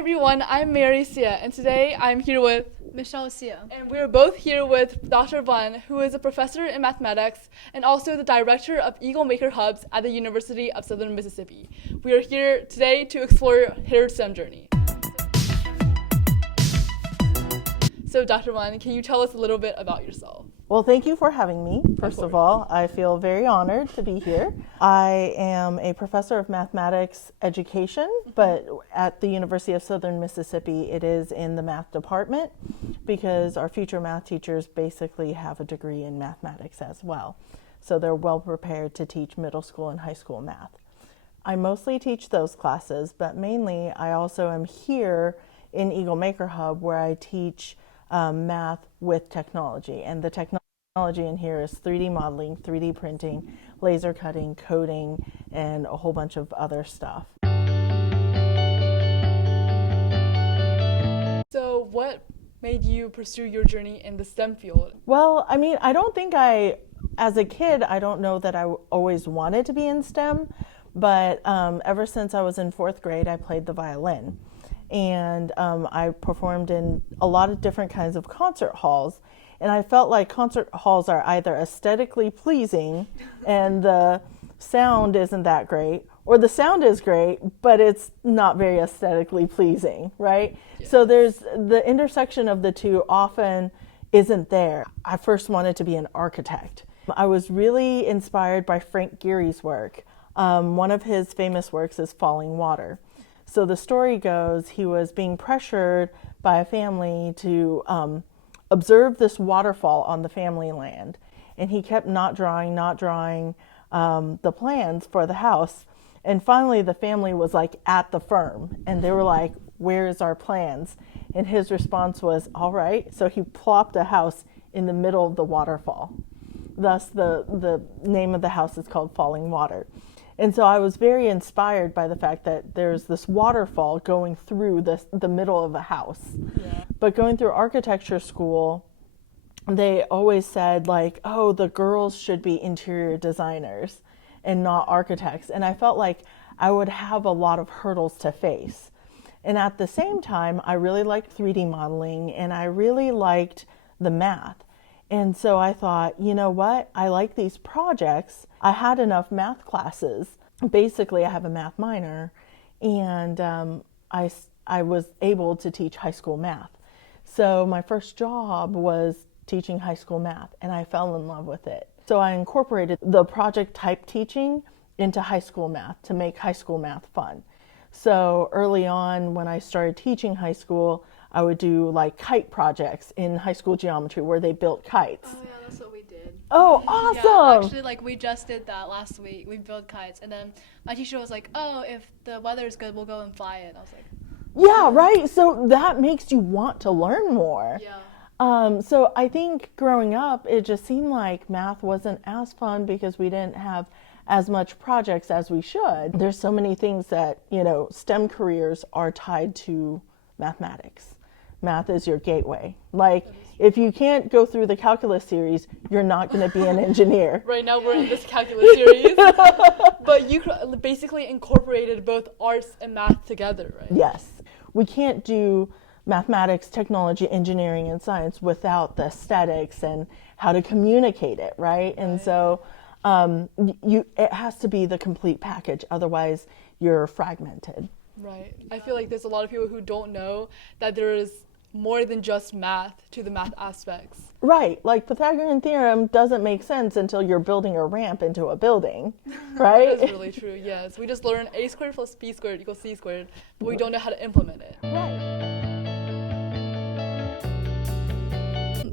Everyone, I'm Mary Sia, and today I'm here with Michelle Sia. and we're both here with Dr. Van, who is a professor in mathematics and also the director of Eagle Maker Hubs at the University of Southern Mississippi. We are here today to explore her STEM journey. So, Dr. Van, can you tell us a little bit about yourself? Well, thank you for having me. First of all, I feel very honored to be here. I am a professor of mathematics education, but at the University of Southern Mississippi, it is in the math department because our future math teachers basically have a degree in mathematics as well. So they're well prepared to teach middle school and high school math. I mostly teach those classes, but mainly I also am here in Eagle Maker Hub where I teach math with technology, and the technology in here is 3D modeling, 3D printing, laser cutting, coding, and a whole bunch of other stuff. So, what made you pursue your journey in the STEM field? Well, I don't think as a kid, I don't know that I always wanted to be in STEM, but ever since I was in fourth grade, I played the violin. And I performed in a lot of different kinds of concert halls. And I felt like concert halls are either aesthetically pleasing and the sound isn't that great, or the sound is great, but it's not very aesthetically pleasing, right? Yeah. So there's the intersection of the two often isn't there. I first wanted to be an architect. I was really inspired by Frank Gehry's work. One of his famous works is Falling Water. So the story goes, he was being pressured by a family to observe this waterfall on the family land. And he kept not drawing the plans for the house. And finally the family was like at the firm and they were like, where's our plans? And his response was, all right. So he plopped a house in the middle of the waterfall. Thus the name of the house is called Falling Water. And so I was very inspired by the fact that there's this waterfall going through the middle of a house. Yeah. But going through architecture school, they always said like, oh, the girls should be interior designers and not architects. And I felt like I would have a lot of hurdles to face. And at the same time, I really liked 3D modeling and I really liked the math. And so I thought, you know what? I like these projects. I had enough math classes. Basically, I have a math minor, and I was able to teach high school math. So my first job was teaching high school math, and I fell in love with it. So I incorporated the project type teaching into high school math to make high school math fun. So early on, when I started teaching high school, I would do like kite projects in high school geometry where they built kites. Oh yeah, that's what we did. Oh, awesome! Yeah, actually, like we just did that last week. We built kites, and then my teacher was like, "Oh, if the weather is good, we'll go and fly it." I was like, "Yeah, right." So that makes you want to learn more. Yeah. So I think growing up, it just seemed like math wasn't as fun because we didn't have as much projects as we should. There's so many things that, STEM careers are tied to mathematics. Math is your gateway. Like, if you can't go through the calculus series, you're not going to be an engineer. Right now we're in this calculus series, but you basically incorporated both arts and math together, right? Yes. We can't do mathematics, technology, engineering, and science without the aesthetics and how to communicate it, right? And so it has to be the complete package, otherwise you're fragmented. Right. I feel like there's a lot of people who don't know that there is more than just math to the math aspects. Right. Like Pythagorean theorem doesn't make sense until you're building a ramp into a building, right? That's really true, yes. We just learn a squared plus b squared equals c squared, but we don't know how to implement it. Right.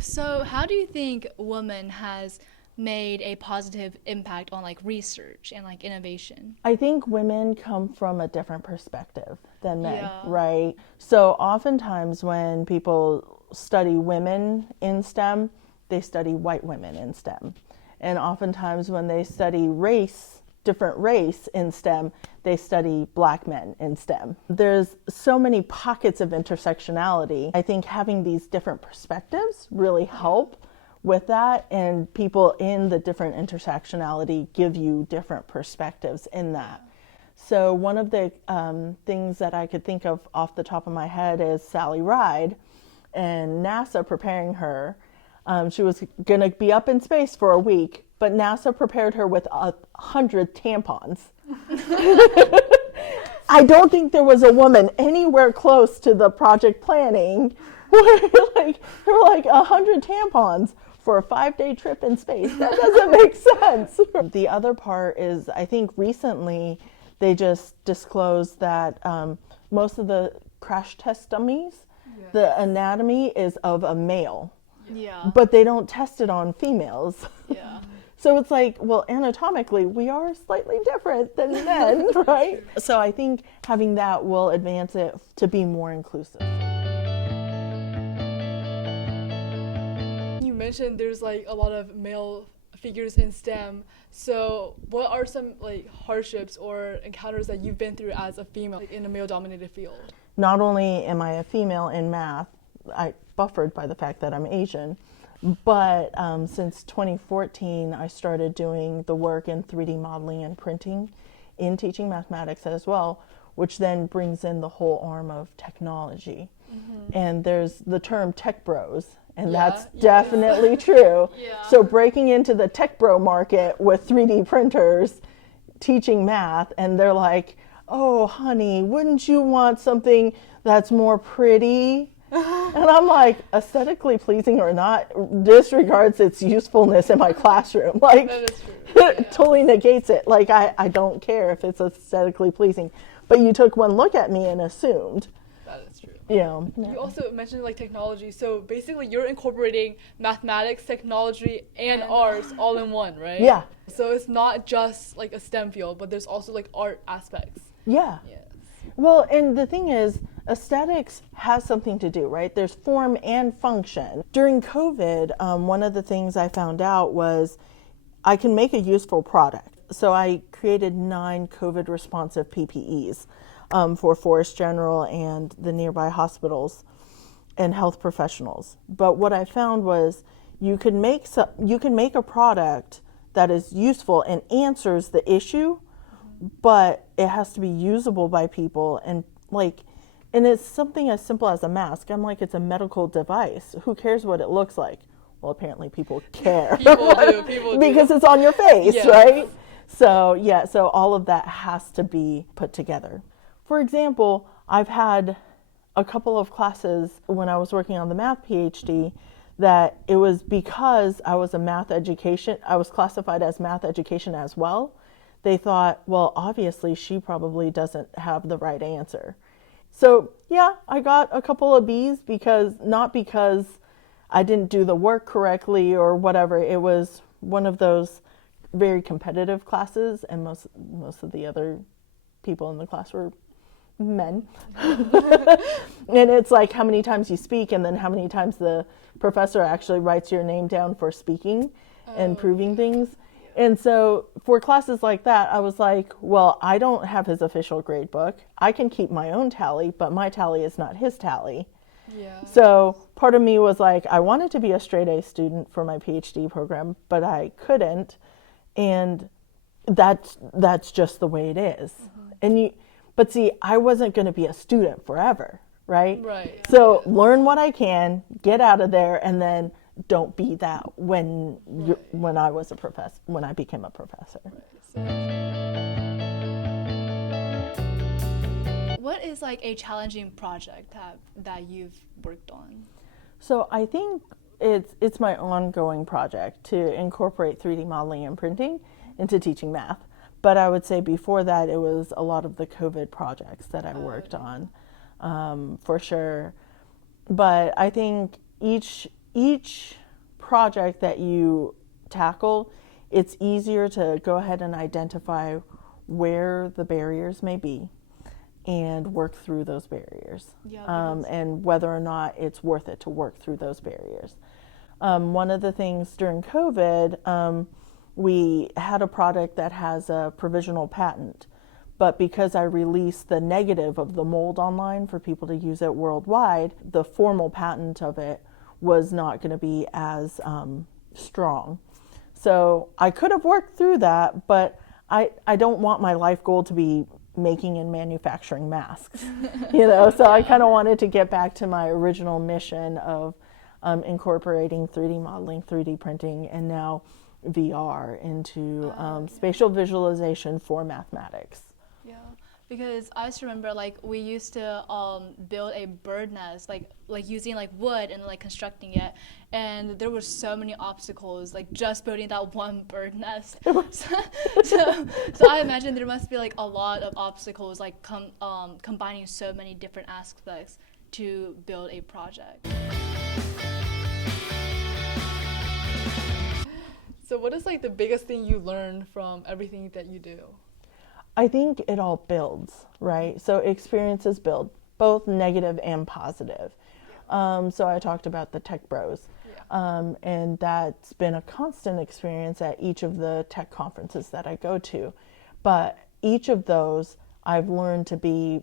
So how do you think women has made a positive impact on like research and like innovation? I think women come from a different perspective than men, right? So oftentimes when people study women in STEM, they study white women in STEM. And oftentimes when they study different race in STEM, they study black men in STEM. There's so many pockets of intersectionality. I think having these different perspectives really help with that, and people in the different intersectionality give you different perspectives in that. So one of the things that I could think of off the top of my head is Sally Ride and NASA preparing her. She was going to be up in space for a week, but NASA prepared her with 100 tampons. I don't think there was a woman anywhere close to the project planning where there were like 100 tampons for a 5-day trip in space. That doesn't make sense. The other part is, I think recently they just disclosed that most of the crash test dummies, the anatomy is of a male. Yeah. But they don't test it on females. Yeah. So it's like, well, anatomically, we are slightly different than men, right? So I think having that will advance it to be more inclusive. You mentioned there's like a lot of male figures in STEM. So what are some like hardships or encounters that you've been through as a female in a male-dominated field? Not only am I a female in math, I buffered by the fact that I'm Asian, but since 2014, I started doing the work in 3D modeling and printing in teaching mathematics as well, which then brings in the whole arm of technology. And there's the term tech bros, and that's definitely true. Yeah. So breaking into the tech bro market with 3D printers, teaching math, and they're like, oh, honey, wouldn't you want something that's more pretty? And I'm like, aesthetically pleasing or not, disregards its usefulness in my classroom. Like, That is true. it totally negates it. Like, I don't care if it's aesthetically pleasing. But you took one look at me and assumed, That is true. you know. You also mentioned like technology. So basically you're incorporating mathematics, technology, and arts all in one, right? Yeah. So it's not just like a STEM field, but there's also like art aspects. Yeah. Yes. Well, and the thing is, aesthetics has something to do, right? There's form and function. During COVID, one of the things I found out was I can make a useful product. So I created 9 COVID responsive PPEs for Forest General and the nearby hospitals and health professionals. But what I found was you can make a product that is useful and answers the issue, but it has to be usable by people, and it's something as simple as a mask. I'm like, it's a medical device. Who cares what it looks like? Well, apparently people care. People do. Because it's on your face, Yes. right? So all of that has to be put together. For example, I've had a couple of classes when I was working on the math PhD that it was because I was I was classified as math education as well. They thought, well, obviously she probably doesn't have the right answer. So yeah, I got a couple of B's not because I didn't do the work correctly or whatever. It was one of those very competitive classes, and most of the other people in the class were men. And it's like how many times you speak and then how many times the professor actually writes your name down for speaking and proving things. And so for classes like that, I was like, well, I don't have his official grade book. I can keep my own tally, but my tally is not his tally. Yeah. So part of me was like, I wanted to be a straight A student for my PhD program, but I couldn't. And that's just the way it is. But see, I wasn't going to be a student forever, right? Right. So learn what I can, get out of there, and then don't be that when I was a professor, when I became a professor. What is like a challenging project that you've worked on? So I think it's my ongoing project to incorporate 3D modeling and printing into teaching math. But I would say before that, it was a lot of the COVID projects that I worked on, for sure. But I think each project that you tackle, it's easier to go ahead and identify where the barriers may be and work through those barriers, and whether or not it's worth it to work through those barriers. One of the things during COVID, we had a product that has a provisional patent, but because I released the negative of the mold online for people to use it worldwide, the formal patent of it was not going to be as strong. So I could have worked through that, but I don't want my life goal to be making and manufacturing masks. So I kind of wanted to get back to my original mission of incorporating 3D modeling, 3D printing, and now VR into spatial visualization for mathematics. Yeah, because I just remember like we used to build a bird nest, like using like wood and like constructing it, and there were so many obstacles like just building that one bird nest. so I imagine there must be like a lot of obstacles like combining so many different aspects to build a project. So what is like the biggest thing you learned from everything that you do? I think it all builds, right? So experiences build, both negative and positive. So I talked about the tech bros, and that's been a constant experience at each of the tech conferences that I go to. But each of those, I learned to be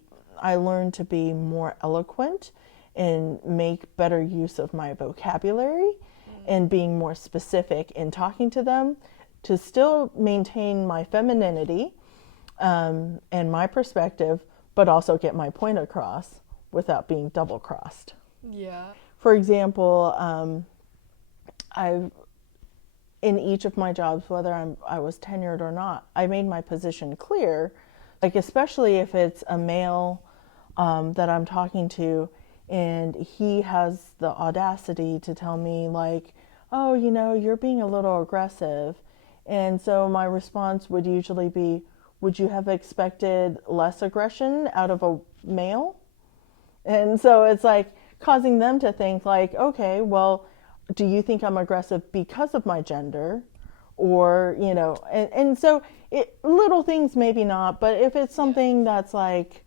more eloquent and make better use of my vocabulary and being more specific in talking to them to still maintain my femininity and my perspective, but also get my point across without being double crossed. Yeah. For example, in each of my jobs, whether I was tenured or not, I made my position clear, like especially if it's a male that I'm talking to and he has the audacity to tell me like, oh, you're being a little aggressive. And so my response would usually be, would you have expected less aggression out of a male? And so it's like causing them to think like, okay, well, do you think I'm aggressive because of my gender? Or, and so little things maybe not, but if it's something that's like,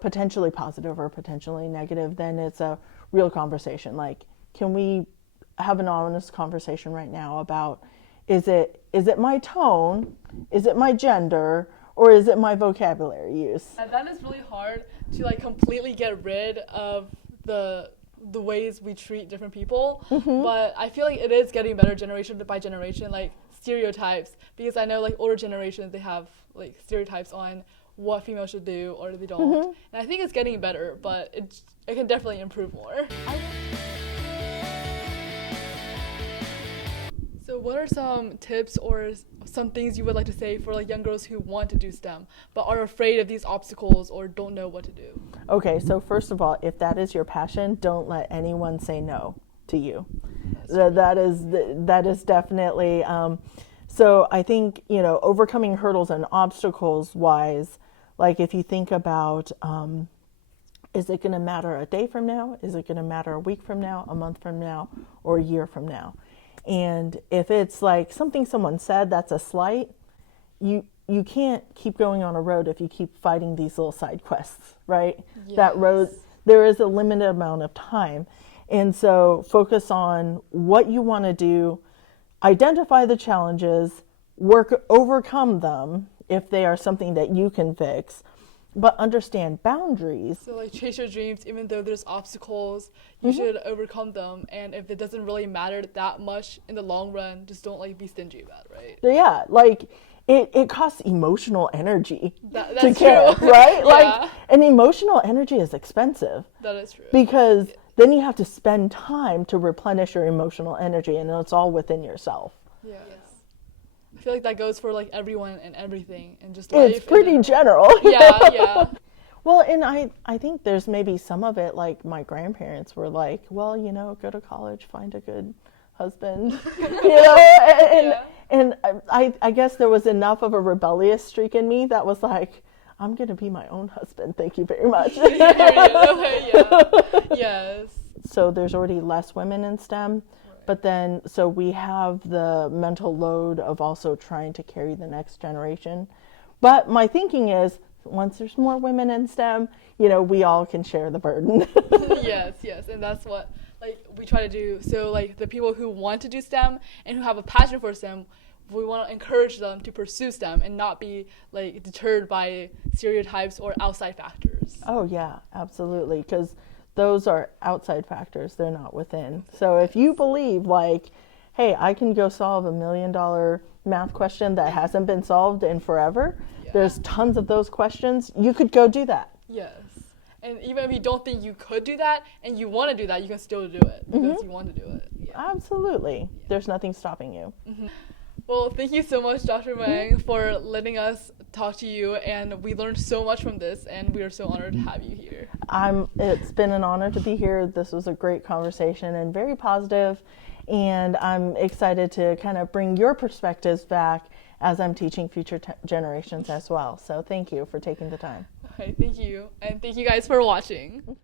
potentially positive or potentially negative, then it's a real conversation. Like, can we have an honest conversation right now about, is it my tone, is it my gender, or is it my vocabulary use? And that is really hard to like completely get rid of the ways we treat different people. But I feel like it is getting better generation by generation, like stereotypes, because I know like older generations, they have like stereotypes on what females should do or they don't. And I think it's getting better, but it can definitely improve more. So what are some tips or some things you would like to say for like young girls who want to do STEM but are afraid of these obstacles or don't know what to do? Okay, so first of all, if that is your passion, don't let anyone say no to you. That is definitely, so I think, overcoming hurdles and obstacles wise, like if you think about, is it going to matter a day from now? Is it going to matter a week from now, a month from now, or a year from now? And if it's like something someone said that's a slight, you can't keep going on a road if you keep fighting these little side quests, right? Yes. That road, there is a limited amount of time. And so focus on what you want to do, identify the challenges, overcome them if they are something that you can fix, but understand boundaries. So like chase your dreams, even though there's obstacles, you should overcome them. And if it doesn't really matter that much in the long run, just don't like be stingy about it, right? Yeah, like it costs emotional energy That's to care, true. right? Yeah. Like, and emotional energy is expensive That is true. because then you have to spend time to replenish your emotional energy, and it's all within yourself. Yeah. I feel like that goes for like everyone and everything and just life. It's pretty general. Yeah. Well, and I think there's maybe some of it, like my grandparents were like, well, go to college, find a good husband, and I guess there was enough of a rebellious streak in me that was like, I'm going to be my own husband. Thank you very much. Yes. So there's already less women in STEM. But then, so we have the mental load of also trying to carry the next generation. But my thinking is, once there's more women in STEM, we all can share the burden. Yes. And that's what like we try to do. So like the people who want to do STEM and who have a passion for STEM, we want to encourage them to pursue STEM and not be like deterred by stereotypes or outside factors. Oh yeah, absolutely. Because those are outside factors, they're not within. So if you believe like, hey, I can go solve $1 million math question that hasn't been solved in forever, There's tons of those questions. You could go do that. Yes. And even if you don't think you could do that and you want to do that, you can still do it because you want to do it. Yeah. Absolutely. There's nothing stopping you. Well, thank you so much, Dr. Wang, for letting us talk to you, and we learned so much from this, and we are so honored to have you here. It's been an honor to be here. This was a great conversation and very positive, and I'm excited to kind of bring your perspectives back as I'm teaching future generations as well. So thank you for taking the time. Okay, thank you, and thank you guys for watching.